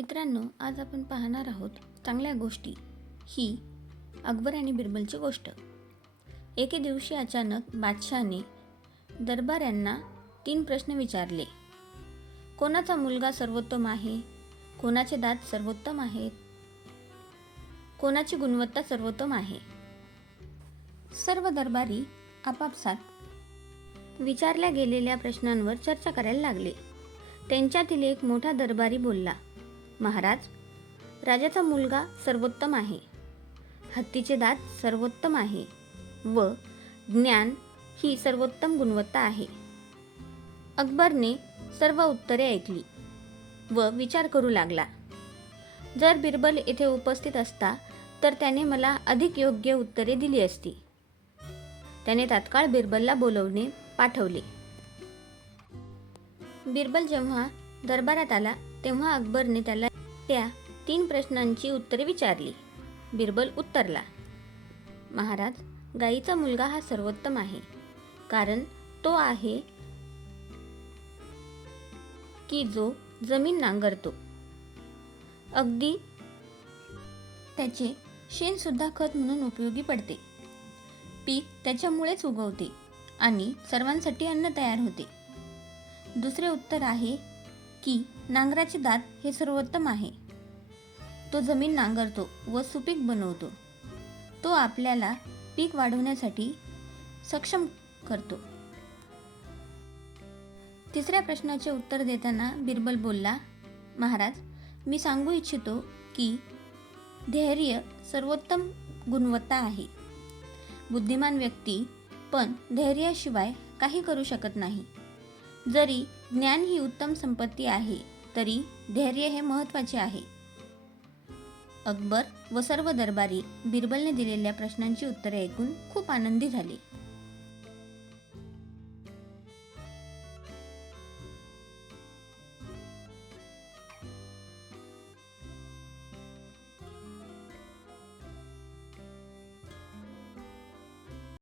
मित्रांनो, आज आपण पाहणार आहोत चांगल्या गोष्टी ही अकबर आणि बिरबलची गोष्ट. एके दिवशी अचानक बादशहाने दरबाऱ्यांना 3 प्रश्न विचारले. कोणाचा मुलगा सर्वोत्तम आहे? कोणाचे दात सर्वोत्तम आहेत? कोणाची गुणवत्ता सर्वोत्तम आहे? सर्व दरबारी आपापसात विचारल्या गेलेल्या प्रश्नांवर चर्चा करायला लागले. त्यांच्यातील एक मोठा दरबारी बोलला, महाराज, राजाचा मुलगा सर्वोत्तम आहे, हत्तीचे दात सर्वोत्तम आहे व ज्ञान ही सर्वोत्तम गुणवत्ता आहे. अकबरने सर्व उत्तरे ऐकली व विचार करू लागला. जर बिरबल येथे उपस्थित असता तर त्याने मला अधिक योग्य उत्तरे दिली असती. त्याने तात्काळ बिरबलला बोलवणे पाठवले. बिरबल जेव्हा दरबारात आला तेव्हा अकबरने त्याला त्या 3 प्रश्नांची उत्तरे विचारली. बिरबल उत्तरला, महाराज, गायीचा मुलगा हा सर्वोत्तम आहे, कारण तो आहे की जो जमीन नांगरतो. अगदी त्याचे शेण सुद्धा खत म्हणून उपयोगी पडते. पीक त्याच्यामुळेच उगवते आणि सर्वांसाठी अन्न तयार होते. दुसरे उत्तर आहे की नांगराचे दात हे सर्वोत्तम आहे. तो जमीन नांगरतो व सुपीक बनवतो. तो आपल्याला पीक वाढवण्यासाठी सक्षम करतो. तिसऱ्या प्रश्नाचे उत्तर देताना बिरबल बोलला, महाराज, मी सांगू इच्छितो की धैर्य सर्वोत्तम गुणवत्ता आहे. बुद्धिमान व्यक्ती पण धैर्याशिवाय काही करू शकत नाही. जरी ज्ञान ही उत्तम संपत्ती आहे तरी धैर्य हे महत्त्वाचे आहे. अकबर व सर्व दरबारी बिरबलने दिलेल्या प्रश्नांची उत्तरे ऐकून खूप आनंदी झाले.